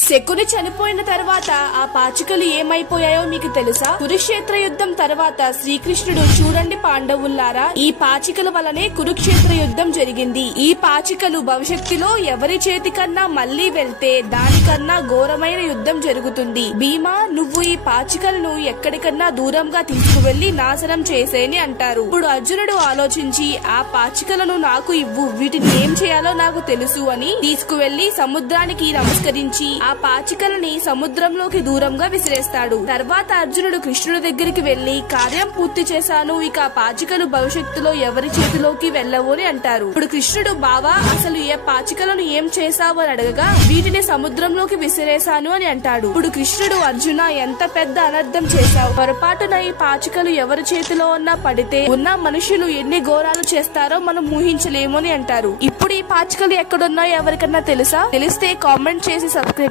శకుని చనిపోయిన తర్వాత ఆ పాచికలు ఏమైపోయాయో మీకు తెలుసా? కురుక్షేత్ర యుద్ధం తర్వాత శ్రీకృష్ణుడు చూడండి పాండవుల్లారా, ఈ పాచికల వలనే కురుక్షేత్ర యుద్ధం జరిగింది. ఈ పాచికలు భవిష్యత్తులో ఎవరి చేతికన్నా మళ్లీ వెళ్తే దానికన్నా ఘోరమైన యుద్ధం జరుగుతుంది. భీమా, నువ్వు ఈ పాచికలను ఎక్కడికన్నా దూరంగా తీసుకువెళ్లి నాశనం చేసేని అంటారు. ఇప్పుడు అర్జునుడు ఆలోచించి ఆ పాచికలను నాకు ఇవ్వు, వీటిని ఏం చేయాలో నాకు తెలుసు అని తీసుకువెళ్లి సముద్రానికి నమస్కరించి ఆ పాచికలని సముద్రంలోకి దూరంగా విసిరేస్తాడు. తర్వాత అర్జునుడు కృష్ణుడి దగ్గరికి వెళ్లి కార్యం పూర్తి చేశాను, ఇక ఆ పాచికలు భవిష్యత్తులో ఎవరి చేతిలోకి వెళ్ళవు అని అంటారు. ఇప్పుడు కృష్ణుడు, బావా అసలు ఏ పాచికలను ఏం చేశావు అని అడగగా వీటిని సముద్రంలోకి విసిరేశాను అని అంటాడు. ఇప్పుడు కృష్ణుడు, అర్జున ఎంత పెద్ద అనర్థం చేశావు, పొరపాటున ఈ పాచికలు ఎవరి చేతిలో ఉన్నా పడితే ఉన్న మనుషులు ఎన్ని ఘోరాలు చేస్తారో మనం ఊహించలేము అని అంటారు. ఇప్పుడు ఈ పాచికలు ఎక్కడున్నాయో ఎవరికన్నా తెలుసా? తెలిస్తే కామెంట్ చేసి సబ్స్క్రైబ్